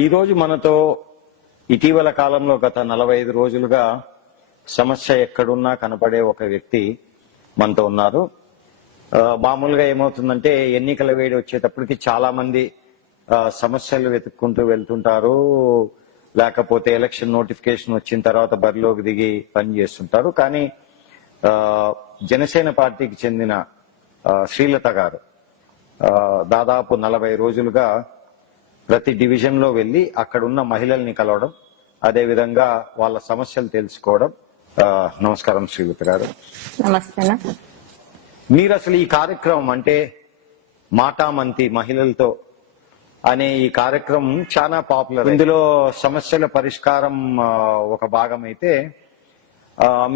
ఈ రోజు మనతో ఇటీవల కాలంలో గత 45 రోజులుగా సమస్య ఎక్కడున్నా కనపడే ఒక వ్యక్తి మనతో ఉన్నారు. మామూలుగా ఏమవుతుందంటే ఎన్నికల వేడి వచ్చేటప్పటికి చాలా మంది సమస్యలు వెతుక్కుంటూ వెళ్తుంటారు, లేకపోతే ఎలక్షన్ నోటిఫికేషన్ వచ్చిన తర్వాత బరిలోకి దిగి పని చేస్తుంటారు. కానీ జనసేన పార్టీకి చెందిన శ్రీలత గారు దాదాపు 40 రోజులుగా ప్రతి డివిజన్ లో వెళ్లి అక్కడున్న మహిళల్ని కలవడం, అదే విధంగా వాళ్ళ సమస్యలు తెలుసుకోవడం. నమస్కారం శ్రీలత గారు. నమస్తే. మీరు అసలు ఈ కార్యక్రమం అంటే మాటామంతి మహిళలతో అనే ఈ కార్యక్రమం చాలా పాపులర్. ఇందులో సమస్యల పరిష్కారం ఒక భాగం అయితే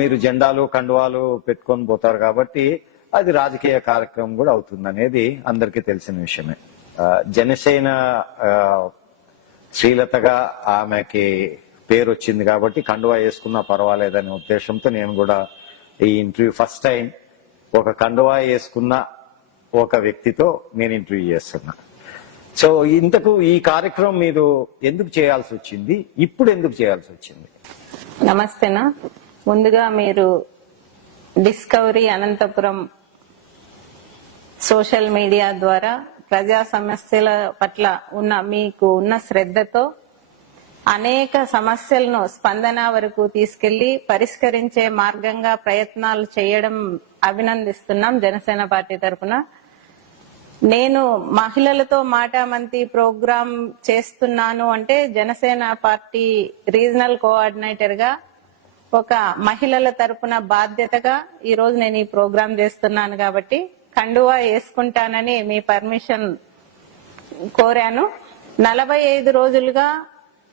మీరు జెండాలు కండువాలు పెట్టుకొని పోతారు కాబట్టి అది రాజకీయ కార్యక్రమం కూడా అవుతుంది అనేది అందరికీ తెలిసిన విషయమే. జనసేన శ్రీలతగా ఆమెకి పేరు వచ్చింది కాబట్టి కండువా వేసుకున్నా పర్వాలేదనే ఉద్దేశంతో నేను కూడా ఈ ఇంటర్వ్యూ ఫస్ట్ టైం ఒక కండువా వేసుకున్న ఒక వ్యక్తితో నేను ఇంటర్వ్యూ చేస్తున్నా. సో ఇంతకు ఈ కార్యక్రమం మీరు ఎందుకు చేయాల్సి వచ్చింది, ఇప్పుడు ఎందుకు చేయాల్సి వచ్చింది? నమస్తేనా. ముందుగా మీరు డిస్కవరీ అనంతపురం సోషల్ మీడియా ద్వారా ప్రజా సమస్యల పట్ల మీకు ఉన్న శ్రద్ధతో అనేక సమస్యలను స్పందన వరకు తీసుకెళ్లి పరిష్కరించే మార్గంగా ప్రయత్నాలు చేయడం అభినందిస్తున్నాం జనసేన పార్టీ తరఫున. నేను మహిళలతో మాటామంతి ప్రోగ్రాం చేస్తున్నాను అంటే జనసేన పార్టీ రీజనల్ కోఆర్డినేటర్ గా ఒక మహిళల తరపున బాధ్యతగా ఈ రోజు నేను ఈ ప్రోగ్రాం చేస్తున్నాను కాబట్టి కండువా వేసుకుంటానని మీ పర్మిషన్ కోరాను. 45 రోజులుగా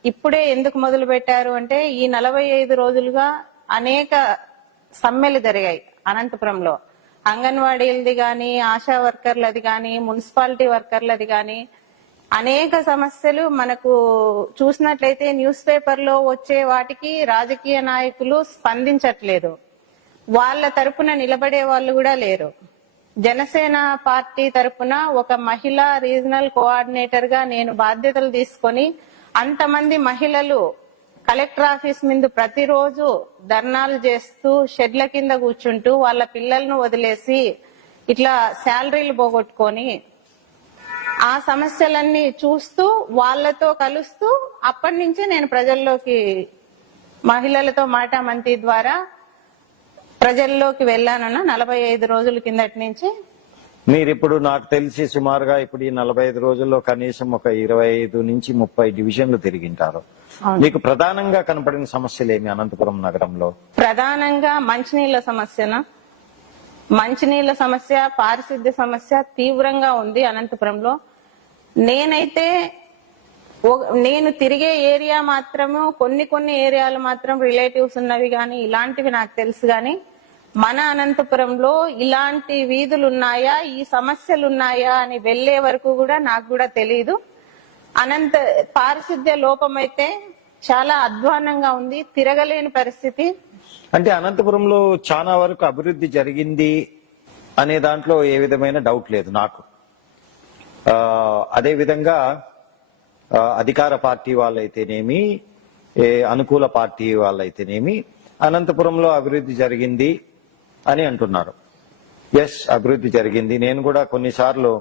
ఇప్పుడే ఎందుకు మొదలు పెట్టారు అంటే ఈ 45 రోజులుగా అనేక సమ్మెలు జరిగాయి అనంతపురంలో. అంగన్వాడీలది గాని, ఆశా వర్కర్లది గాని, మున్సిపాలిటీ వర్కర్లది గాని అనేక సమస్యలు మనకు చూసినట్లయితే న్యూస్ పేపర్ లో వచ్చే వాటికి రాజకీయ నాయకులు స్పందించట్లేదు. వాళ్ళ తరపున నిలబడే వాళ్ళు కూడా లేరు. జనసేన పార్టీ తరపున ఒక మహిళా రీజనల్ కోఆర్డినేటర్ గా నేను బాధ్యతలు తీసుకొని అంతమంది మహిళలు కలెక్టర్ ఆఫీస్ ముందు ప్రతిరోజు ధర్నాలు చేస్తూ షెడ్ల కింద కూర్చుంటూ వాళ్ళ పిల్లలను వదిలేసి ఇట్లా శాలరీలు పోగొట్టుకొని ఆ సమస్యలన్నీ చూస్తూ వాళ్ళతో కలుస్తూ అప్పటి నుంచే నేను ప్రజల్లోకి మహిళలతో మాటామంతి ద్వారా ప్రజల్లోకి వెళ్ళానన్న 45 రోజుల కిందటి నుంచి. మీరు ఇప్పుడు నాకు తెలిసి సుమారుగా ఇప్పుడు ఈ 45 రోజుల్లో కనీసం ఒక 25 నుంచి 30 డివిజన్లు తిరిగింటారు. మీకు ప్రధానంగా కనపడిన సమస్యలు ఏమి అనంతపురం నగరంలో? ప్రధానంగా మంచినీళ్ల సమస్య, పారిశుద్ధ్య సమస్య తీవ్రంగా ఉంది అనంతపురంలో. నేను తిరిగే ఏరియా మాత్రము కొన్ని ఏరియాలు మాత్రం రిలేటివ్స్ ఉన్నవి గాని ఇలాంటివి నాకు తెలుసు గాని మన అనంతపురంలో ఇలాంటి వీధులు ఉన్నాయా, ఈ సమస్యలు ఉన్నాయా అని వెళ్లే వరకు కూడా నాకు కూడా తెలియదు. పారిశుద్ధ్య లోపం అయితే చాలా అధ్వానంగా ఉంది, తిరగలేని పరిస్థితి. అంటే అనంతపురంలో చాలా వరకు అభివృద్ధి జరిగింది అనే దాంట్లో ఏ విధమైన డౌట్ లేదు నాకు. అదే విధంగా అధికార పార్టీ వాళ్ళైతేనేమి, అనుకూల పార్టీ వాళ్ళైతేనేమి అనంతపురంలో అభివృద్ధి జరిగింది అని అంటున్నారు. ఎస్, అభివృద్ధి జరిగింది. నేను కూడా కొన్నిసార్లు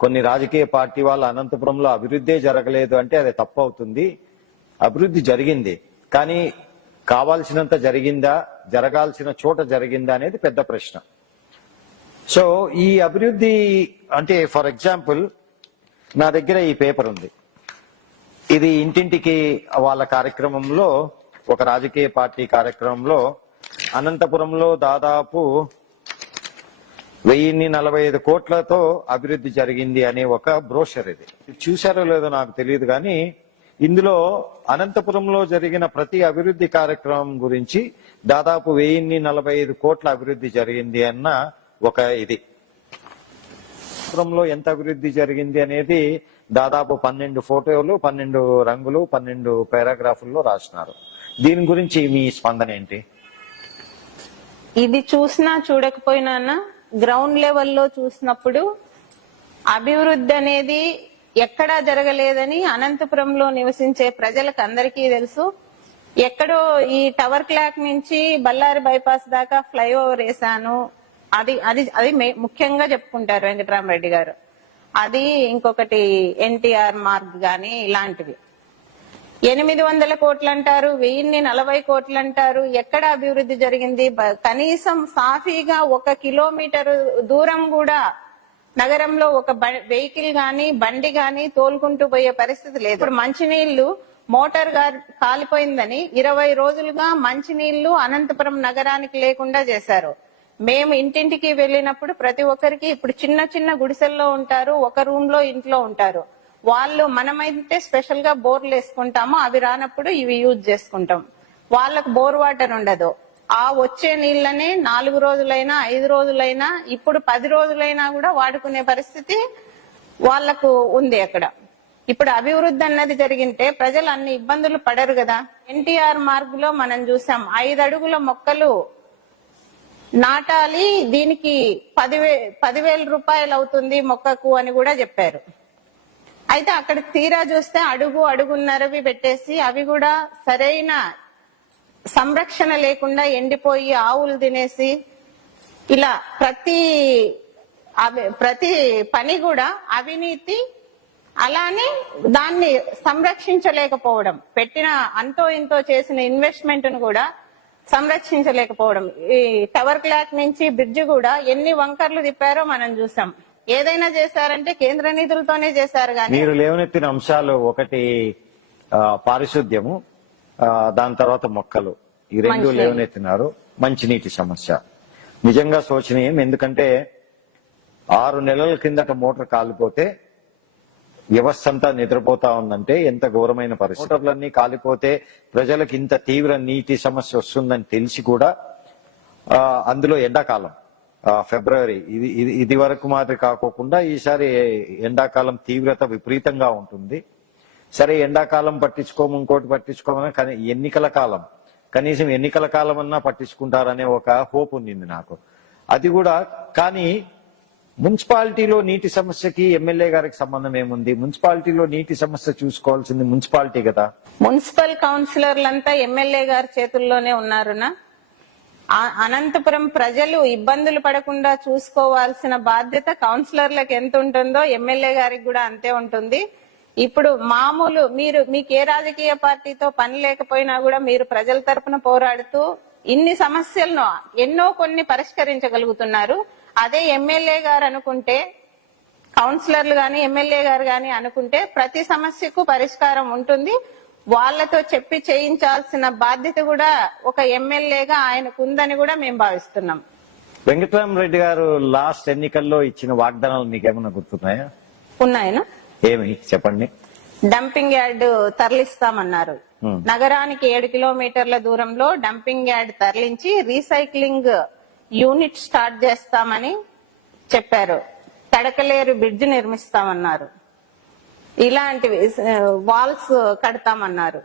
కొన్ని రాజకీయ పార్టీ వాళ్ళ అనంతపురంలో అభివృద్ధే జరగలేదు అంటే అది తప్పు అవుతుంది. అభివృద్ధి జరిగింది, కానీ కావాల్సినంత జరిగిందా, జరగాల్సిన చోట జరిగిందా అనేది పెద్ద ప్రశ్న. సో ఈ అభివృద్ధి అంటే ఫర్ ఎగ్జాంపుల్ నా దగ్గర ఈ పేపర్ ఉంది. ఇది ఇంటింటికి వాళ్ళ కార్యక్రమంలో, ఒక రాజకీయ పార్టీ కార్యక్రమంలో అనంతపురంలో దాదాపు 1045 కోట్లతో అభివృద్ధి జరిగింది అనే ఒక బ్రోషర్. ఇది చూశారో లేదో నాకు తెలియదు కానీ ఇందులో అనంతపురంలో జరిగిన ప్రతి అభివృద్ధి కార్యక్రమం గురించి దాదాపు 1045 కోట్ల అభివృద్ధి జరిగింది అన్న ఒక ఇది. అనంతపురంలో ఎంత అభివృద్ధి జరిగింది అనేది దాదాపు 12 ఫోటోలు, 12 రంగులు, 12 పారాగ్రాఫుల్లో రాసినారు. దీని గురించి మీ స్పందన ఏంటి? ఇది చూసినా చూడకపోయినా గ్రౌండ్ లెవెల్లో చూసినప్పుడు అభివృద్ధి అనేది ఎక్కడా జరగలేదని అనంతపురంలో నివసించే ప్రజలకు అందరికీ తెలుసు. ఎక్కడో ఈ టవర్ క్లాక్ నుంచి బళ్ళారి బైపాస్ దాకా ఫ్లైఓవర్ వేసాను, అది అది అది ముఖ్యంగా చెప్పుకుంటారు వెంకటరామరెడ్డి గారు. అది ఇంకొకటి ఎన్టీఆర్ మార్గ్ గాని ఇలాంటివి 800 కోట్లు అంటారు, 1040 కోట్లు అంటారు. ఎక్కడ అభివృద్ధి జరిగింది? కనీసం సాఫీగా 1 కిలోమీటర్ దూరం కూడా నగరంలో ఒక వెహికల్ గాని బండి గాని తోలుకుంటూ పోయే పరిస్థితి లేదు. ఇప్పుడు మంచినీళ్లు మోటార్ కాలిపోయిందని 20 రోజులుగా మంచినీళ్లు అనంతపురం నగరానికి లేకుండా చేశారు. మేము ఇంటింటికి వెళ్ళినప్పుడు ప్రతి ఒక్కరికి ఇప్పుడు చిన్న చిన్న గుడిసెల్లో ఉంటారు, ఒక రూమ్ లో ఇంట్లో ఉంటారు. వాళ్ళు మనమైతే స్పెషల్ గా బోర్లు వేసుకుంటాము, అవి రానప్పుడు ఇవి యూజ్ చేసుకుంటాం. వాళ్ళకు బోర్ వాటర్ ఉండదు. ఆ వచ్చే నీళ్లనే 4 రోజులైనా 5 రోజులైనా ఇప్పుడు 10 రోజులైనా కూడా వాడుకునే పరిస్థితి వాళ్లకు ఉంది అక్కడ. ఇప్పుడు అభివృద్ధి అన్నది జరిగింటే ప్రజలు అన్ని ఇబ్బందులు పడరు కదా. ఎన్టీఆర్ మార్గ్ లో మనం చూసాం 5 అడుగుల మొక్కలు నాటాలి, దీనికి 10,000 రూపాయలు అవుతుంది మొక్కకు అని కూడా చెప్పారు. అయితే అక్కడ తీరా చూస్తే అడుగున్నరవి పెట్టేసి అవి కూడా సరైన సంరక్షణ లేకుండా ఎండిపోయి ఆవులు తినేసి ఇలా ప్రతి పని కూడా అవినీతి. అలానే దాన్ని సంరక్షించలేకపోవడం, పెట్టిన అంతో ఇంతో చేసిన ఇన్వెస్ట్మెంట్ ను కూడా సంరక్షించలేకపోవడం. ఈ టవర్ క్లాక్ నుంచి బ్రిడ్జ్ కూడా ఎన్ని వంకర్లు తిప్పారో మనం చూసాం. ఏదైనా చేశారంటే కేంద్ర నిధులతోనే చేశారు. కానీ మీరు లేవనెత్తిన అంశాలు ఒకటి పారిశుద్ధ్యము, దాని తర్వాత మొక్కలు, ఈ రెండు లేవనెత్తినారు. మంచినీటి సమస్య నిజంగా శోచనీయం. ఎందుకంటే 6 నెలల కిందట మోటార్ కాలిపోతే వ్యవస్థ అంతా నిద్రపోతా ఉందంటే ఎంత ఘోరమైన పరిస్థితి. మోటార్లన్నీ కాలిపోతే ప్రజలకు ఇంత తీవ్ర నీటి సమస్య వస్తుందని తెలిసి కూడా అందులో ఎండాకాలం ఫిబ్రవరి ఇది వరకు మాత్రం కాకోకుండా ఈసారి ఎండాకాలం తీవ్రత విపరీతంగా ఉంటుంది. సరే ఎండాకాలం పట్టించుకోము, ఇంకోటి పట్టించుకోమని, కానీ ఎన్నికల కాలం, కనీసం ఎన్నికల కాలం అన్నా పట్టించుకుంటారనే ఒక హోప్ ఉంది నాకు. అది కూడా కానీ మున్సిపాలిటీలో నీటి సమస్యకి ఎమ్మెల్యే గారికి సంబంధం ఏముంది? మున్సిపాలిటీలో నీటి సమస్య చూసుకోవాల్సింది మున్సిపాలిటీ కదా. మున్సిపల్ కౌన్సిలర్లంతా ఎమ్మెల్యే గారి చేతుల్లోనే ఉన్నారునా? అనంతపురం ప్రజలు ఇబ్బందులు పడకుండా చూసుకోవాల్సిన బాధ్యత కౌన్సిలర్లకు ఎంత ఉంటుందో ఎమ్మెల్యే గారికి కూడా అంతే ఉంటుంది. ఇప్పుడు మామూలు మీకు ఏ రాజకీయ పార్టీతో పని లేకపోయినా కూడా మీరు ప్రజల తరపున పోరాడుతూ ఇన్ని సమస్యలను ఎన్నో కొన్ని పరిష్కరించగలుగుతున్నారు. అదే ఎమ్మెల్యే గారు అనుకుంటే, కౌన్సిలర్లు గాని ఎమ్మెల్యే గారు గాని అనుకుంటే ప్రతి సమస్యకు పరిష్కారం ఉంటుంది. వాళ్లతో చెప్పి చేయించాల్సిన బాధ్యత కూడా ఒక ఎమ్మెల్యేగా ఆయనకు ఉందని కూడా మేము భావిస్తున్నాం. వెంకటరామరెడ్డి గారు లాస్ట్ ఎన్నికల్లో ఇచ్చిన వాగ్దానాలు మీకేమన్నా గుర్తున్నాయా? ఉన్నాయన ఏమి చెప్పండి. డంపింగ్ యార్డ్ తరలిస్తామన్నారు. నగరానికి 7 కిలోమీటర్ల దూరంలో డంపింగ్ యార్డ్ తరలించి రీసైక్లింగ్ యూనిట్ స్టార్ట్ చేస్తామని చెప్పారు. తడకలేరు బ్రిడ్జ్ నిర్మిస్తామన్నారు. ఇలాంటివి వాల్స్ కడతామన్నారు.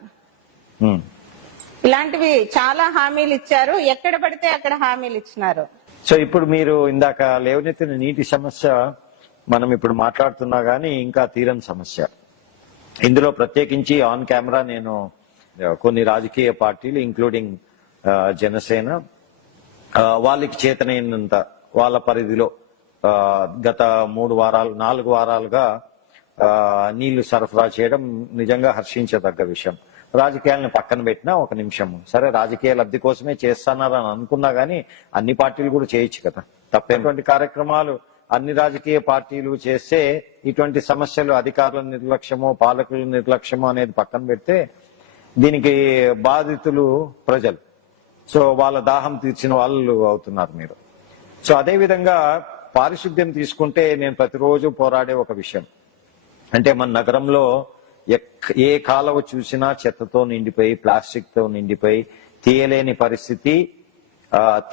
ఇలాంటివి చాలా హామీలు ఇచ్చారు. ఎక్కడ పడితే అక్కడ హామీలు ఇచ్చినారు. సో ఇప్పుడు మీరు ఇందాక లేవనెత్తిన నీటి సమస్య మనం ఇప్పుడు మాట్లాడుతున్నా గానీ ఇంకా తీరని సమస్య. ఇందులో ప్రత్యేకించి ఆన్ కెమెరా నేను కొన్ని రాజకీయ పార్టీలు ఇంక్లూడింగ్ జనసేన వాళ్ళకి చేతనైనంత వాళ్ళ పరిధిలో గత 4 వారాలుగా నీళ్లు సరఫరా చేయడం నిజంగా హర్షించదగ్గ విషయం. రాజకీయాలను పక్కన పెట్టినా ఒక నిమిషం, సరే రాజకీయ లబ్ధి కోసమే చేస్తున్నారని అనుకున్నా గానీ అన్ని పార్టీలు కూడా చేయొచ్చు కదా. తప్పేటువంటి కార్యక్రమాలు అన్ని రాజకీయ పార్టీలు చేస్తే ఇటువంటి సమస్యలు అధికారుల నిర్లక్ష్యమో పాలకుల నిర్లక్ష్యమో అనేది పక్కన పెడితే దీనికి బాధితులు ప్రజలు. సో వాళ్ళ దాహం తీర్చిన వాళ్ళు అవుతున్నారు మీరు. సో అదే విధంగా పారిశుద్ధ్యం తీసుకుంటే నేను ప్రతిరోజు పోరాడే ఒక విషయం అంటే మన నగరంలో ఏ కాలువ చూసినా చెత్తతో నిండిపోయి ప్లాస్టిక్ తో నిండిపోయి తీయలేని పరిస్థితి,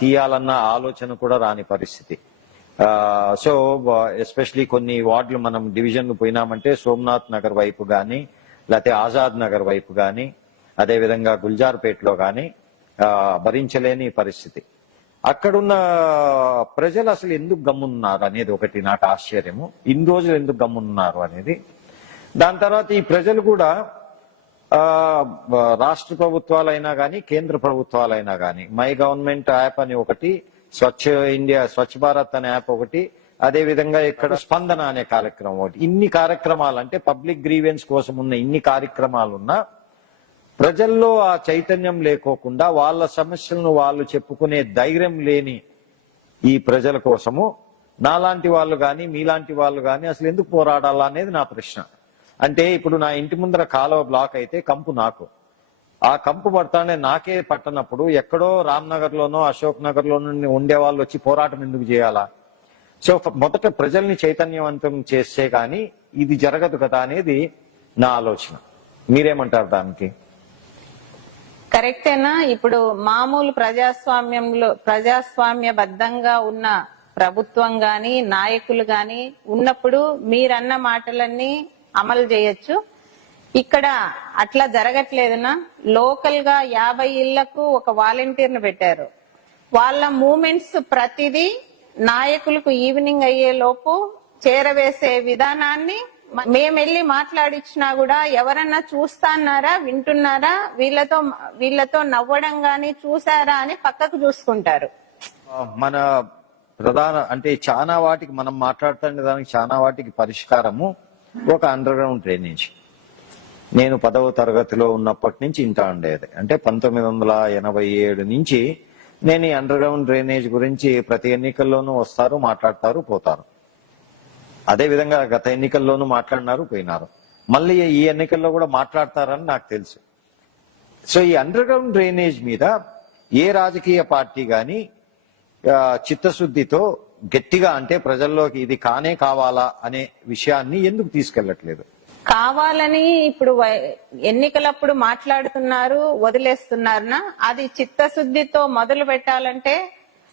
తీయాలన్న ఆలోచన కూడా రాని పరిస్థితి. సో ఎస్పెషలీ కొన్ని వార్డులు మనం డివిజన్లు పోయినామంటే సోమనాథ్ నగర్ వైపు గాని లేకపోతే ఆజాద్ నగర్ వైపు గాని అదేవిధంగా గుల్జార్పేటలో గాని భరించలేని పరిస్థితి. అక్కడున్న ప్రజలు అసలు ఎందుకు గమ్మున్నారు అనేది ఒకటి నాకు ఆశ్చర్యము. ఇన్ని రోజులు ఎందుకు గమ్మున్నారు అనేది. దాని తర్వాత ఈ ప్రజలు కూడా రాష్ట్ర ప్రభుత్వాలైనా కానీ కేంద్ర ప్రభుత్వాలైనా కానీ మై గవర్నమెంట్ యాప్ అని ఒకటి, స్వచ్ఛ ఇండియా స్వచ్ఛ భారత్ అనే యాప్ ఒకటి, అదే విధంగా ఇక్కడ స్పందన అనే కార్యక్రమం ఒకటి. ఇన్ని కార్యక్రమాలు అంటే పబ్లిక్ గ్రీవెన్స్ కోసం ఉన్న ఇన్ని కార్యక్రమాలున్నా ప్రజల్లో ఆ చైతన్యం లేకోకుండా వాళ్ళ సమస్యలను వాళ్ళు చెప్పుకునే ధైర్యం లేని ఈ ప్రజల కోసము నాలాంటి వాళ్ళు కానీ మీలాంటి వాళ్ళు కానీ అసలు ఎందుకు పోరాడాలా అనేది నా ప్రశ్న. అంటే ఇప్పుడు నా ఇంటి ముందర కాలువ బ్లాక్ అయితే కంపు నాకు, ఆ కంపు పడతానే నాకే పట్టనప్పుడు ఎక్కడో రామ్నగర్ లోనో అశోక్ నగర్ లోనో ఉండే వాళ్ళు వచ్చి పోరాటం ఎందుకు చేయాలా? సో మొదట ప్రజల్ని చైతన్యవంతం చేస్తే కానీ ఇది జరగదు కదా అనేది నా ఆలోచన. మీరేమంటారు దానికి? కరెక్టేనా? ఇప్పుడు మామూలు ప్రజాస్వామ్యబద్ధంగా ఉన్న ప్రభుత్వం గాని నాయకులు గాని ఉన్నప్పుడు మీరన్న మాటలన్నీ అమలు చేయొచ్చు. ఇక్కడ అట్లా జరగట్లేదునా? లోకల్ గా 50 ఇళ్లకు ఒక వాలంటీర్ను పెట్టారు. వాళ్ళ మూమెంట్స్ ప్రతిదీ నాయకులకు ఈవినింగ్ అయ్యే లోపు చేరవేసే విధానాన్ని మేమెళ్ళి మాట్లాడిచ్చినా కూడా ఎవరన్నా చూస్తాన్నారా, వింటున్నారా, వీళ్ళతో నవ్వడం గాని చూసారా అని పక్కకు చూసుకుంటారు. మన ప్రధాన అంటే చాలా వాటికి మనం మాట్లాడుతున్న దానికి చాలా వాటికి పరిష్కారము ఒక అండర్ గ్రౌండ్ డ్రైనేజ్. నేను 10వ తరగతిలో ఉన్నప్పటి నుంచి ఇంటా ఉండేది. అంటే 1987 నుంచి నేను ఈ అండర్ గ్రౌండ్ డ్రైనేజ్ గురించి ప్రతి ఎన్నికల్లోనూ వస్తారు, మాట్లాడతారు, పోతారు. అదే విధంగా గత ఎన్నికల్లోనూ మాట్లాడినారు, పోయినారు. మళ్ళీ ఈ ఎన్నికల్లో కూడా మాట్లాడతారని నాకు తెలుసు. సో ఈ అండర్ గ్రౌండ్ డ్రైనేజ్ మీద ఏ రాజకీయ పార్టీ గాని చిత్తశుద్ధితో గట్టిగా అంటే ప్రజల్లోకి ఇది కానే కావాలా అనే విషయాన్ని ఎందుకు తీసుకెళ్లట్లేదు? కావాలని ఇప్పుడు ఎన్నికలప్పుడు మాట్లాడుతున్నారు, వదిలేస్తున్నారునా? అది చిత్తశుద్ధితో మొదలు పెట్టాలంటే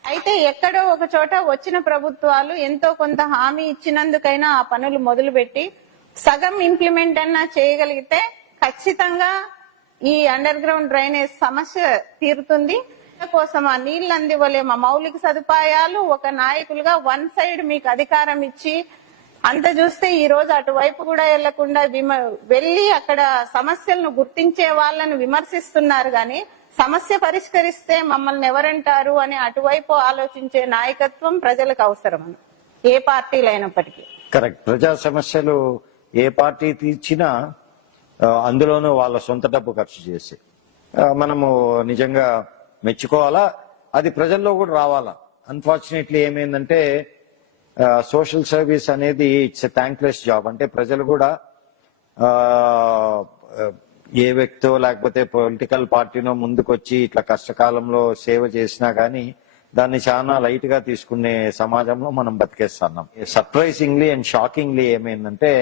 అయితే ఎక్కడో ఒక చోట వచ్చిన ప్రభుత్వాలు ఎంతో కొంత హామీ ఇచ్చినందుకైనా ఆ పనులు మొదలుపెట్టి సగం ఇంప్లిమెంట్ అన్నా చేయగలిగితే ఖచ్చితంగా ఈ అండర్ గ్రౌండ్ డ్రైనేజ్ సమస్య తీరుతుంది. కోసం ఆ నీళ్లు అందివ్వలే మా మౌలిక సదుపాయాలు ఒక నాయకులుగా వన్ సైడ్ మీకు అధికారం ఇచ్చి అంత చూస్తే ఈ రోజు అటువైపు కూడా వెళ్లకుండా వెళ్లి అక్కడ సమస్యలను గుర్తించే వాళ్ళను విమర్శిస్తున్నారు గాని సమస్య పరిష్కరిస్తే మమ్మల్ని ఎవరంటారు అని అటువైపు ఆలోచించే నాయకత్వం ప్రజలకు అవసరం, ఏ పార్టీలైనప్పటికీ. కరెక్ట్. ప్రజా సమస్యలు ఏ పార్టీ తీర్చినా అందులోనూ వాళ్ళ సొంత డబ్బు ఖర్చు చేసి మనము నిజంగా మెచ్చుకోవాలా, అది ప్రజల్లో కూడా రావాలా. అన్ఫార్చునేట్లీ ఏమైందంటే సోషల్ సర్వీస్ అనేది ఇట్స్ ఎ థ్యాంక్లెస్ జాబ్. అంటే ప్రజలు కూడా ఏ వ్యక్తో లేకపోతే పొలిటికల్ పార్టీనో ముందుకొచ్చి ఇట్లా కష్టకాలంలో సేవ చేసినా గానీ దాన్ని చాలా లైట్ గా తీసుకునే సమాజంలో మనం బతికేస్తున్నాం. సర్ప్రైజింగ్లీ అండ్ షాకింగ్లీ ఏమైందంటే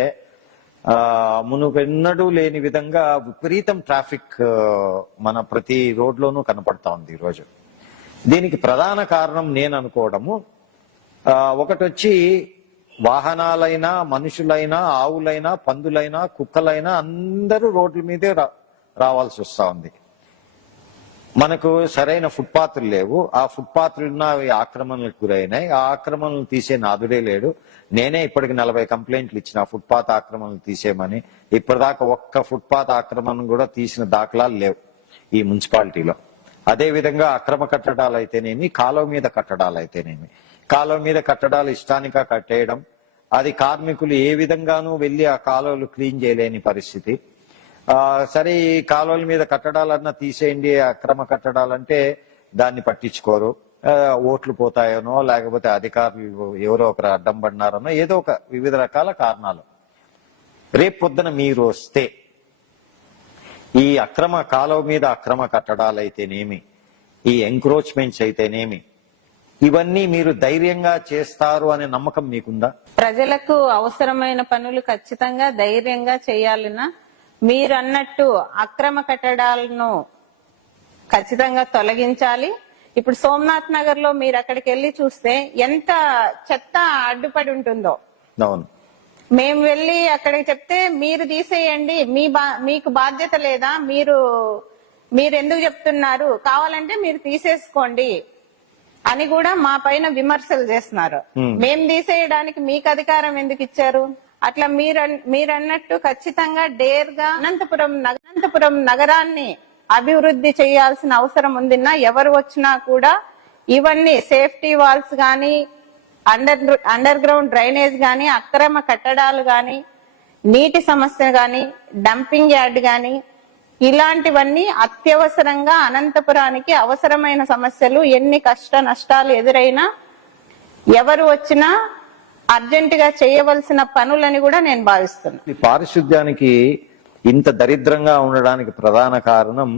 మునుపెన్నడూ లేని విధంగా విపరీతం ట్రాఫిక్ మన ప్రతి రోడ్లోనూ కనపడతా ఉంది ఈరోజు. దీనికి ప్రధాన కారణం నేను అనుకోవడము, ఒకటొచ్చి వాహనాలైనా మనుషులైనా ఆవులైనా పందులైనా కుక్కలైనా అందరూ రోడ్ల మీదే రావాల్సి వస్తా ఉంది. మనకు సరైన ఫుట్పాత్లు లేవు. ఆ ఫుట్పాత్లు ఉన్న అవి ఆక్రమణలకు గురైనాయి. ఆ ఆక్రమణలు తీసే నాదుడే లేడు. నేనే ఇప్పటికి 40 కంప్లైంట్లు ఇచ్చిన ఫుట్పాత్ ఆక్రమణలు తీసేయమని. ఇప్పటిదాకా ఒక్క ఫుట్పాత్ ఆక్రమణ కూడా తీసిన దాఖలాలు లేవు ఈ మున్సిపాలిటీలో. అదే విధంగా అక్రమ కట్టడాలు అయితేనేమి, కాలువ మీద కట్టడాలు అయితేనేమి, కాలువ మీద కట్టడాలు ఇష్టానిగా కట్టేయడం, అది కార్మికులు ఏ విధంగానూ వెళ్లి ఆ కాలువలు క్లీన్ చేయలేని పరిస్థితి. సరే ఈ కాలువల మీద కట్టడాలన్నా తీసేయండి, అక్రమ కట్టడాలంటే దాన్ని పట్టించుకోరు. ఓట్లు పోతాయనో లేకపోతే అధికారులు ఎవరో ఒకరు అడ్డం పడినారనో ఏదో ఒక వివిధ రకాల కారణాలు. రేపు పొద్దున మీరు వస్తే ఈ అక్రమ కాలువ మీద అక్రమ కట్టడాలు అయితేనేమి, ఈ ఎంక్రోచ్మెంట్స్ అయితేనేమి, ఇవన్నీ మీరు ధైర్యంగా చేస్తారు అనే నమ్మకం మీకుందా? ప్రజలకు అవసరమైన పనులు ఖచ్చితంగా ధైర్యంగా చేయాలన్నా మీరు అన్నట్టు అక్రమ కట్టడాలను ఖచ్చితంగా తొలగించాలి. ఇప్పుడు సోమనాథ్ నగర్ లో మీరు అక్కడికి వెళ్లి చూస్తే ఎంత చెత్త అడ్డుపడి ఉంటుందో. అవును. మేము వెళ్లి అక్కడికి చెప్తే మీరు తీసేయండి, మీకు బాధ్యత లేదా, మీరు ఎందుకు చెప్తున్నారు, కావాలంటే మీరు తీసేసుకోండి అని కూడా మా పైన విమర్శలు చేస్తున్నారు. మేం తీసేయడానికి మీకు అధికారం ఎందుకు ఇచ్చారు? అట్లా మీరన్నట్టు ఖచ్చితంగా డేర్ గా అనంతపురం నగరాన్ని అభివృద్ధి చేయాల్సిన అవసరం ఉందిన్నా ఎవరు వచ్చినా కూడా ఇవన్నీ సేఫ్టీ వాల్స్ గాని అండర్ గ్రౌండ్ డ్రైనేజ్ గాని అక్రమ కట్టడాలు గాని నీటి సమస్య గాని డంపింగ్ యార్డ్ గాని ఇలాంటివన్నీ అత్యవసరంగా అనంతపురానికి అవసరమైన సమస్యలు. ఎన్ని కష్ట నష్టాలు ఎదురైనా ఎవరు వచ్చినా అర్జెంట్ గా చేయవలసిన పనులని కూడా నేను భావిస్తున్నాను. ఈ పారిశుద్ధ్యానికి ఇంత దరిద్రంగా ఉండడానికి ప్రధాన కారణం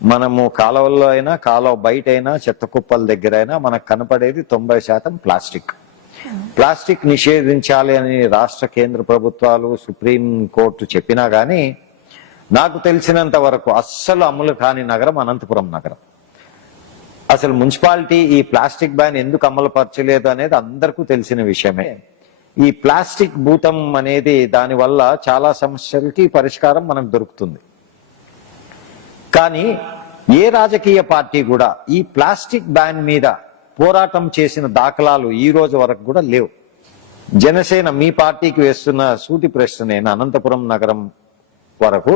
మనము కాలువల్లో అయినా కాలువ బయట అయినా చెత్త కుప్పల దగ్గర అయినా మనకు కనపడేది 90% ప్లాస్టిక్. ప్లాస్టిక్ నిషేధించాలి అని రాష్ట్ర కేంద్ర ప్రభుత్వాలు సుప్రీం కోర్టు చెప్పినా గానీ నాకు తెలిసినంత వరకు అస్సలు అమలు కాని నగరం అనంతపురం నగరం. అసలు మున్సిపాలిటీ ఈ ప్లాస్టిక్ బ్యాన్ ఎందుకు అమలు పరచలేదు అనేది అందరికీ తెలిసిన విషయమే. ఈ ప్లాస్టిక్ భూతం అనేది దాని వల్ల చాలా సమస్యలకి పరిష్కారం మనకు దొరుకుతుంది. కానీ ఏ రాజకీయ పార్టీ కూడా ఈ ప్లాస్టిక్ బ్యాన్ మీద పోరాటం చేసిన దాఖలాలు ఈ రోజు వరకు కూడా లేవు. జనసేన మీ పార్టీకి వేస్తున్న సూటి ప్రశ్న, నేను అనంతపురం నగరం వరకు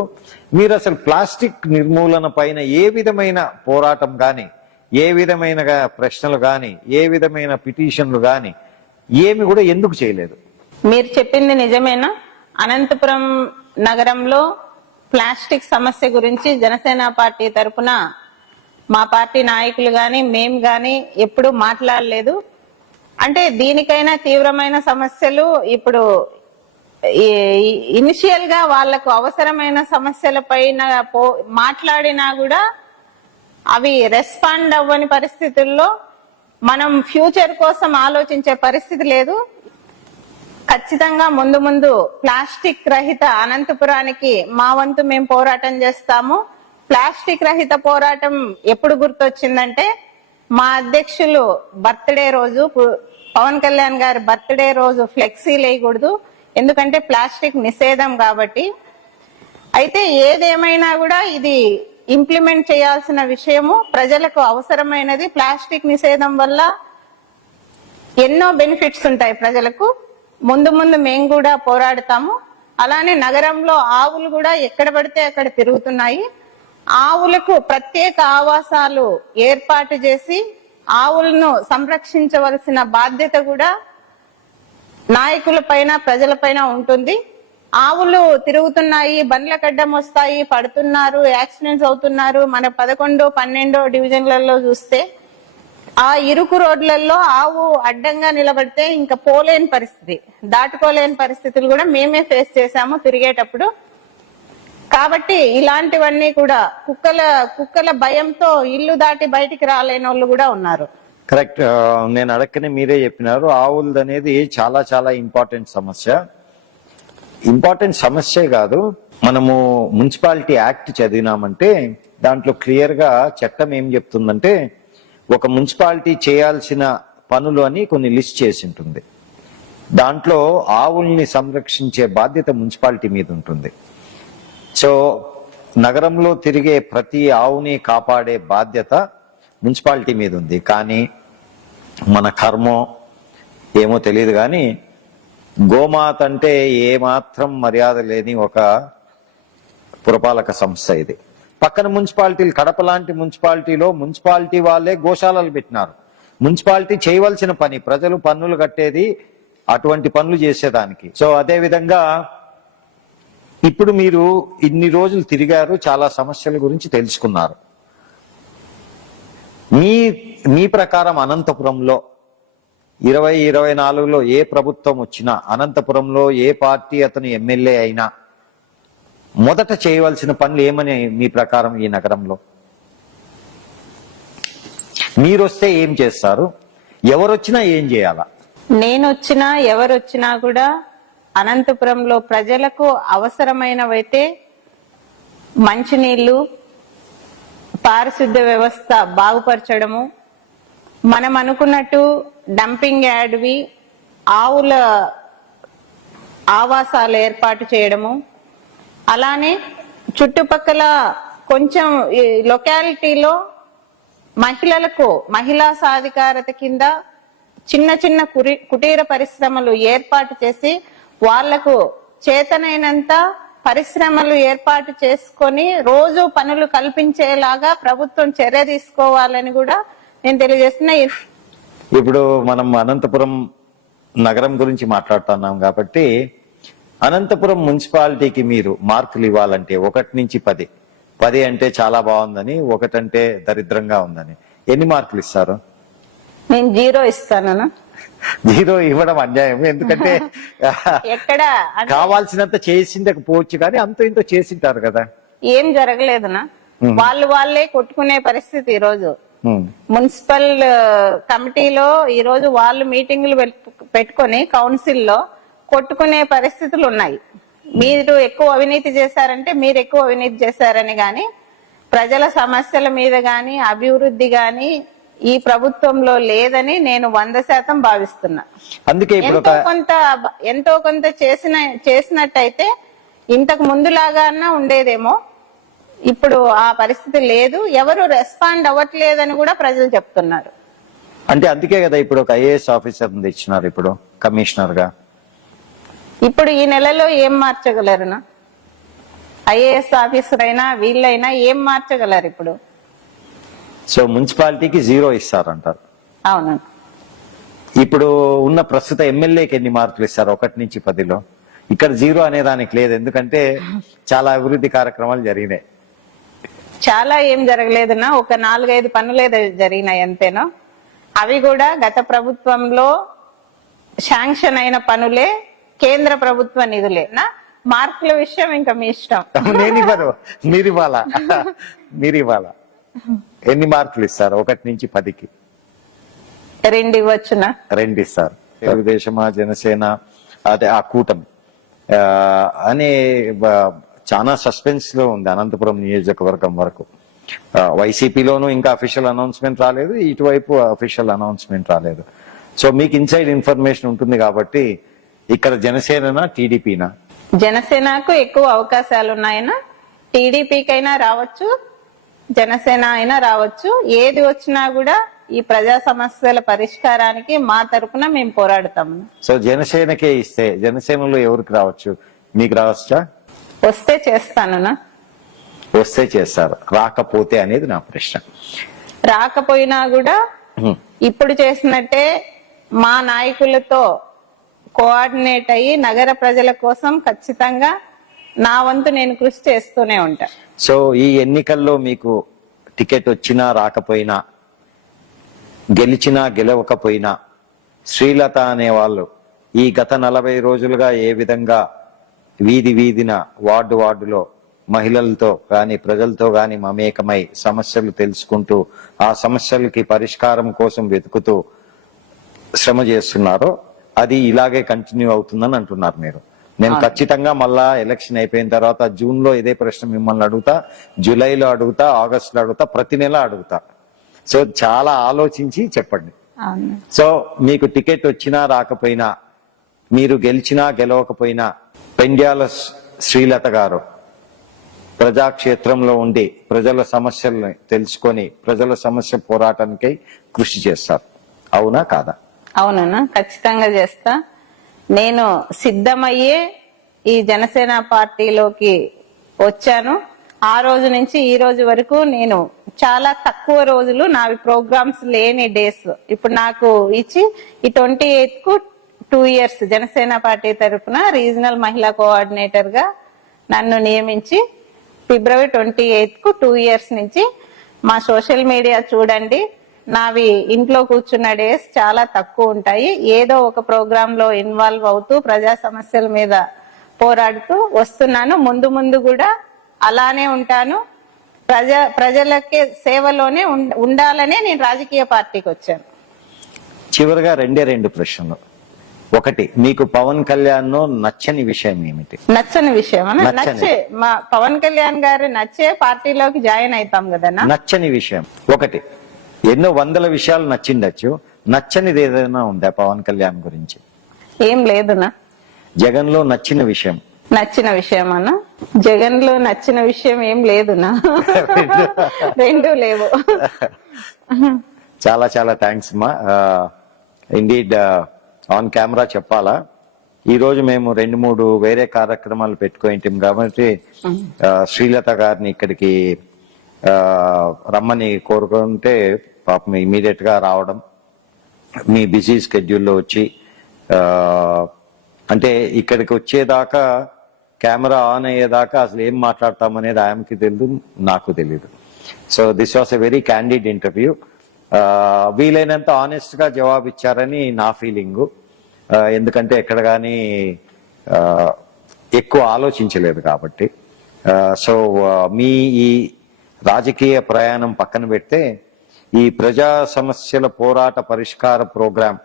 మీరు అసలు ప్లాస్టిక్ నిర్మూలన పైన ఏ విధమైన పోరాటం గాని, ఏ విధమైన ప్రశ్నలు గాని, ఏ విధమైన పిటిషన్లు గాని ఏమి కూడా ఎందుకు చేయలేదు? మీరు చెప్పింది నిజమేనా? అనంతపురం నగరంలో ప్లాస్టిక్ సమస్య గురించి జనసేన పార్టీ తరఫున మా పార్టీ నాయకులు గాని మేము గాని ఎప్పుడు మాట్లాడలేదు. అంటే దీనికైనా తీవ్రమైన సమస్యలు ఇప్పుడు ఇనిషియల్ గా వాళ్లకు అవసరమైన సమస్యల పైన మాట్లాడినా కూడా అవి రెస్పాండ్ అవ్వని పరిస్థితుల్లో మనం ఫ్యూచర్ కోసం ఆలోచించే పరిస్థితి లేదు. ఖచ్చితంగా ముందు ముందు ప్లాస్టిక్ రహిత అనంతపురానికి మా వంతు మేము పోరాటం చేస్తాము. ప్లాస్టిక్ రహిత పోరాటం ఎప్పుడు గుర్తొచ్చిందంటే మా అధ్యక్షులు బర్త్డే రోజు, పవన్ కళ్యాణ్ గారి బర్త్డే రోజు ఫ్లెక్సీలు వేయకూడదు, ఎందుకంటే ప్లాస్టిక్ నిషేధం కాబట్టి. అయితే ఏదేమైనా కూడా ఇది ఇంప్లిమెంట్ చేయాల్సిన విషయము, ప్రజలకు అవసరమైనది. ప్లాస్టిక్ నిషేధం వల్ల ఎన్నో బెనిఫిట్స్ ఉంటాయి ప్రజలకు. ముందు ముందు మేము కూడా పోరాడతాము. అలానే నగరంలో ఆవులు కూడా ఎక్కడ పడితే అక్కడ తిరుగుతున్నాయి. ఆవులకు ప్రత్యేక ఆవాసాలు ఏర్పాటు చేసి ఆవులను సంరక్షించవలసిన బాధ్యత కూడా నాయకుల పైన ప్రజల పైన ఉంటుంది. ఆవులు తిరుగుతున్నాయి, బండ్ల కడ్డం వస్తాయి, పడుతున్నారు, యాక్సిడెంట్స్ అవుతున్నారు. మన 11, 12 డివిజన్లలో చూస్తే ఆ ఇరుకు రోడ్లలో ఆవు అడ్డంగా నిలబడితే ఇంకా పోలేని పరిస్థితి, దాటుకోలేని పరిస్థితులు కూడా మేమే ఫేస్ చేశాము తిరిగేటప్పుడు. కాబట్టి ఇలాంటివన్నీ కూడా కుక్కల భయంతో ఇల్లు దాటి బయటికి రాలేని వాళ్ళు కూడా ఉన్నారు. కరెక్ట్. నేను అడగనే మీరే చెప్పినారు, ఆవులది అనేది చాలా చాలా ఇంపార్టెంట్ సమస్య. ఇంపార్టెంట్ సమస్యే కాదు, మనము మున్సిపాలిటీ యాక్ట్ చదివినామంటే దాంట్లో క్లియర్ గా చట్టం ఏం చెప్తుందంటే ఒక మున్సిపాలిటీ చేయాల్సిన పనులు అని కొన్ని లిస్ట్ చేసి ఉంటుంది. దాంట్లో ఆవుల్ని సంరక్షించే బాధ్యత మున్సిపాలిటీ మీద ఉంటుంది. సో నగరంలో తిరిగే ప్రతి ఆవుని కాపాడే బాధ్యత మున్సిపాలిటీ మీద ఉంది. కానీ మన కర్మో ఏమో తెలియదు కానీ గోమాత అంటే ఏమాత్రం మర్యాద లేని ఒక పురపాలక సంస్థ ఇది. పక్కన మున్సిపాలిటీలు, కడప లాంటి మున్సిపాలిటీలో మున్సిపాలిటీ వాళ్ళే గోశాలలు పెట్టినారు. మున్సిపాలిటీ చేయవలసిన పని, ప్రజలు పన్నులు కట్టేది అటువంటి పనులు చేసేదానికి. సో అదే విధంగా ఇప్పుడు మీరు ఇన్ని రోజులు తిరిగారు, చాలా సమస్యల గురించి తెలుసుకున్నారు. మీ ప్రకారం అనంతపురంలో 2024లో ఏ ప్రభుత్వం వచ్చినా, అనంతపురంలో ఏ పార్టీ అతను ఎమ్మెల్యే అయినా మొదట చేయవలసిన పనులు ఏమని మీ ప్రకారం ఈ నగరంలో? మీరొస్తే ఏం చేస్తారు, ఎవరొచ్చినా ఏం చేయాలా? నేనొచ్చినా ఎవరొచ్చినా కూడా అనంతపురంలో ప్రజలకు అవసరమైనవైతే మంచినీళ్లు, పారిశుద్ధ్య వ్యవస్థ బాగుపరచడము, మనం అనుకున్నట్టు డంపింగ్ యార్డ్వి, ఆవుల ఆవాసాలు ఏర్పాటు చేయడము, అలానే చుట్టుపక్కల కొంచెం లొకాలిటీలో మహిళలకు మహిళా సాధికారత కింద చిన్న చిన్న కుటీర పరిశ్రమలు ఏర్పాటు చేసి వాళ్లకు చేతనైనంత పరిశ్రమలు ఏర్పాటు చేసుకొని రోజు పనులు కల్పించేలాగా ప్రభుత్వం చర్య తీసుకోవాలని కూడా నేను తెలియజేస్తున్నా. ఇప్పుడు మనం అనంతపురం నగరం గురించి మాట్లాడుతున్నాం కాబట్టి అనంతపురం మున్సిపాలిటీకి మీరు మార్కులు ఇవ్వాలంటే 1 నుంచి 10, 10 అంటే చాలా బాగుందని, 1 అంటే దరిద్రంగా ఉందని, ఎన్ని మార్కులు ఇస్తారు? నేను 0 ఇస్తాను. 0 ఇవ్వడం అన్యాయం. ఎందుకంటే ఎక్కడ కావాల్సినంత చేసిండకపోవచ్చు కానీ అంత ఇంత చేసింటారు కదా. ఏం జరగలేదునా, వాళ్ళే కొట్టుకునే పరిస్థితి ఈ రోజు. మున్సిపల్ కమిటీలో ఈ రోజు వాళ్ళు మీటింగులు పెట్టుకొని కౌన్సిల్లో కొట్టుకునే పరిస్థితులు ఉన్నాయి. మీరు ఎక్కువ అవినీతి చేశారంటే మీరు ఎక్కువ అవినీతి చేశారని గాని, ప్రజల సమస్యల మీద గాని, అభివృద్ధి గాని ఈ ప్రభుత్వంలో లేదని నేను 100% భావిస్తున్నా. అందుకే ఎంతో కొంత చేసినట్టయితే ఇంతకు ముందులాగా ఉండేదేమో. ఇప్పుడు ఆ పరిస్థితి లేదు, ఎవరు రెస్పాండ్ అవ్వట్లేదని కూడా ప్రజలు చెప్తున్నారు. అంటే అందుకే కదా ఇప్పుడు ఒక ఐఏఎస్ ఆఫీసర్ తెచ్చినారు ఇప్పుడు కమిషనర్ గా. ఇప్పుడు ఈ నెలలో ఏం మార్చగలరునా? ఐఏఎస్ ఆఫీసర్ అయినా వీళ్ళైనా ఏం మార్చగలరు ఇప్పుడు? సో మున్సిపాలిటీకి 0 ఇస్తారంటారు. అవును. ఇప్పుడు ఉన్న ప్రస్తుత ఎమ్మెల్యేకి ఎన్ని మార్కులు ఇస్తారు 1 నుంచి 10లో? ఇక్కడ 0 అనే దానికి లేదు, ఎందుకంటే చాలా అభివృద్ధి కార్యక్రమాలు జరిగినాయి. చాలా ఏం జరగలేదునా, ఒక 4-5 పనులే జరిగినాయి అంతేనో. అవి కూడా గత ప్రభుత్వంలో శాంక్షన్ అయిన పనులే, కేంద్ర ప్రభుత్వ నిధులే. మార్కుల విషయం ఇంకా మీ ఇష్టం. నేను ఇవ్వను, మీరు ఇవ్వాలా. ఎన్ని మార్కులు ఇస్తారు 1 నుంచి 10కి? 2 ఇవ్వచ్చునా? 2 ఇస్తారు. తెలుగుదేశమా, జనసేన, అదే ఆ కూటమి అనే చాలా సస్పెన్స్ లో ఉంది అనంతపురం నియోజకవర్గం వరకు. వైసీపీలోనూ ఇంకా అఫీషియల్ అనౌన్స్మెంట్ రాలేదు, ఇటువైపు అఫీషియల్ అనౌన్స్మెంట్ రాలేదు. సో మీకు ఇన్సైడ్ ఇన్ఫర్మేషన్ ఉంటుంది కాబట్టి ఇక్కడ జనసేననా టీడీపీనా? జనసేనకు ఎక్కువ అవకాశాలు ఉన్నాయనా. టీడీపీకైనా రావచ్చు, జనసేన అయినా రావచ్చు. ఏది వచ్చినా కూడా ఈ ప్రజా సమస్యల పరిష్కారానికి మా తరపున మేము పోరాడతాము. సో జనసేనకే ఇస్తే జనసేనలో ఎవరికి రావచ్చు? మీకు రావచ్చా? వస్తే చేస్తానునా. వస్తే చేస్తారు, రాకపోతే అనేది నా ప్రశ్న. రాకపోయినా కూడా ఇప్పుడు చేసినట్టే మా నాయకులతో కోఆర్డినేట్ అయ్యి నగర ప్రజల కోసం ఖచ్చితంగా నా వంతు నేను కృషి చేస్తూనే ఉంటా. సో ఈ ఎన్నికల్లో మీకు టికెట్ వచ్చినా రాకపోయినా, గెలిచినా గెలవకపోయినా, శ్రీలత అనే వాళ్ళు ఈ గత 40 రోజులుగా ఏ విధంగా వీధిన వార్డులో మహిళలతో గాని ప్రజలతో గాని మమేకమై సమస్యలు తెలుసుకుంటూ ఆ సమస్యలకి పరిష్కారం కోసం వెతుకుతూ శ్రమ చేస్తున్నారో అది ఇలాగే కంటిన్యూ అవుతుందని అంటున్నారు మీరు. నేను ఖచ్చితంగా మళ్ళా ఎలక్షన్ అయిపోయిన తర్వాత జూన్ లో ఇదే ప్రశ్న మిమ్మల్ని అడుగుతా, జూలైలో అడుగుతా, ఆగస్టులో అడుగుతా, ప్రతి నెల అడుగుతా. సో చాలా ఆలోచించి చెప్పండి. సో మీకు టికెట్ వచ్చినా రాకపోయినా, మీరు గెలిచినా గెలవకపోయినా, పెండ్యాల శ్రీలత గారు ప్రజాక్షేత్రంలో ఉండి ప్రజల సమస్యల్ని తెలుసుకొని ప్రజల సమస్య పోరాటానికై కృషి చేస్తారు. అవునా కాదా? అవునన్నా, ఖచ్చితంగా చేస్తా. నేను సిద్ధమయ్యే ఈ జనసేన పార్టీలోకి వచ్చాను. ఆ రోజు నుంచి ఈ రోజు వరకు నేను చాలా తక్కువ రోజులు నావి ప్రోగ్రామ్స్ లేని డేస్ ఇప్పుడు నాకు ఇచ్చి ఈ 28th కు 2 years జనసేన పార్టీ తరఫున రీజనల్ మహిళా కోఆర్డినేటర్ గా నన్ను నియమించి ఫిబ్రవరి 28th కు 2 years నుంచి మా సోషల్ మీడియా చూడండి. నావి ఇంట్లో కూర్చున్న డేస్ చాలా తక్కువ ఉంటాయి. ఏదో ఒక ప్రోగ్రామ్ లో ఇన్వాల్వ్ అవుతూ ప్రజా సమస్యల మీద పోరాడుతూ వస్తున్నాను. ముందు కూడా అలానే ఉంటాను. ప్రజలకి సేవలోనే ఉండాలనే నేను రాజకీయ పార్టీకి వచ్చాను. చివరిగా 2 ప్రశ్నలు. ఒకటి, మీకు పవన్ కళ్యాణ్ నచ్చని విషయం ఏమిటి? నచ్చని విషయం నచ్చే మా పవన్ కళ్యాణ్ గారు నచ్చే పార్టీలోకి జాయిన్ అవుతాం కదా. నచ్చని విషయం ఒకటి, ఎన్నో వందల విషయాలు నచ్చిండొచ్చు, నచ్చనిది ఏదైనా ఉందా పవన్ కళ్యాణ్ గురించి? ఏం లేదునా. జగన్ లో నచ్చిన విషయం? నచ్చిన విషయం అన్న, జగన్ లో నచ్చిన విషయం ఏం లేదునా. రెండు లేవు. చాలా చాలా థ్యాంక్స్ మా. ఇండీడ్ ఆన్ కెమెరా చెప్పాలా, ఈ రోజు మేము 2-3 వేరే కార్యక్రమాలు పెట్టుకుంటాం కాబట్టి శ్రీలత గారిని ఇక్కడికి రమ్మని కోరుకుంటే పాపం ఇమీడియట్ గా రావడం, మీ బిజీ స్కెడ్యూల్లో వచ్చి అంటే ఇక్కడికి వచ్చేదాకా కెమెరా ఆన్ అయ్యేదాకా అసలు ఏం మాట్లాడతామనేది ఆయనకి తెలియదు, నాకు తెలియదు. So this was a very candid interview. వీలైనంత ఆనెస్ట్ గా జవాబు ఇచ్చారని నా ఫీలింగ్. ఎందుకంటే ఎక్కడ కానీ ఎక్కువ ఆలోచించలేదు కాబట్టి. సో మీ ఈ రాజకీయ ప్రయాణం పక్కన పెడితే ఈ ప్రజా సమస్యల పోరాట పరిష్కార ప్రోగ్రాం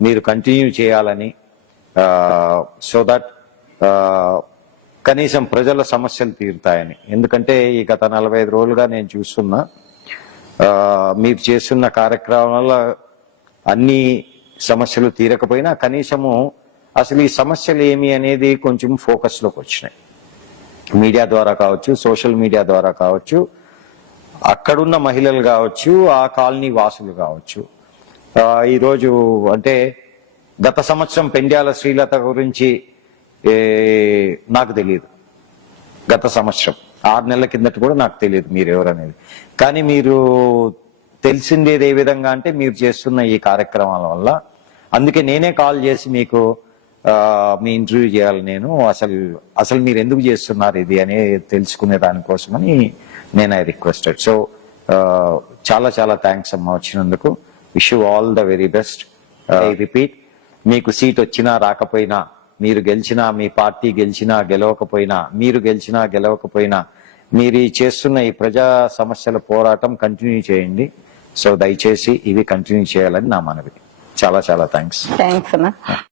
మీరు కంటిన్యూ చేయాలని, సో దట్ కనీసం ప్రజల సమస్యలు తీరుతాయని. ఎందుకంటే ఈ గత 45 రోజులుగా నేను చూస్తున్నా మీరు చేస్తున్న కార్యక్రమం వల్ల అన్ని సమస్యలు తీరకపోయినా కనీసము అసలు ఈ సమస్యలు ఏమి అనేది కొంచెం ఫోకస్ లోకి వచ్చినాయి. మీడియా ద్వారా కావచ్చు, సోషల్ మీడియా ద్వారా కావచ్చు, అక్కడున్న మహిళలు కావచ్చు, ఆ కాలనీ వాసులు కావచ్చు. ఈరోజు అంటే గత సంవత్సరం పెండ్యాల శ్రీలత గురించి నాకు తెలియదు. గత సంవత్సరం 6 నెలల కిందట కూడా నాకు తెలియదు మీరు ఎవరనేది. కానీ మీరు తెలిసిందేది ఏ విధంగా అంటే మీరు చేస్తున్న ఈ కార్యక్రమాల వల్ల. అందుకే నేనే కాల్ చేసి మీకు మీ ఇంటర్వ్యూ చేయాలి. నేను అసలు మీరు ఎందుకు చేస్తున్నారు ఇది అని తెలుసుకునే దానికోసమని నేను ఐ రిక్వెస్టెడ్. సో చాలా చాలా థ్యాంక్స్ అమ్మా వచ్చినందుకు. Wish you all the very best. I repeat, మీకు సీట్ వచ్చినా రాకపోయినా, మీరు గెలిచినా, మీ పార్టీ గెలిచినా గెలవకపోయినా, మీరు గెలిచినా గెలవకపోయినా, మీరు చేస్తున్న ఈ ప్రజా సమస్యల పోరాటం కంటిన్యూ చేయండి. సో దయచేసి ఇవి కంటిన్యూ చేయాలని నా మనవి. చాలా చాలా థ్యాంక్స్. థ్యాంక్స్ అన్న.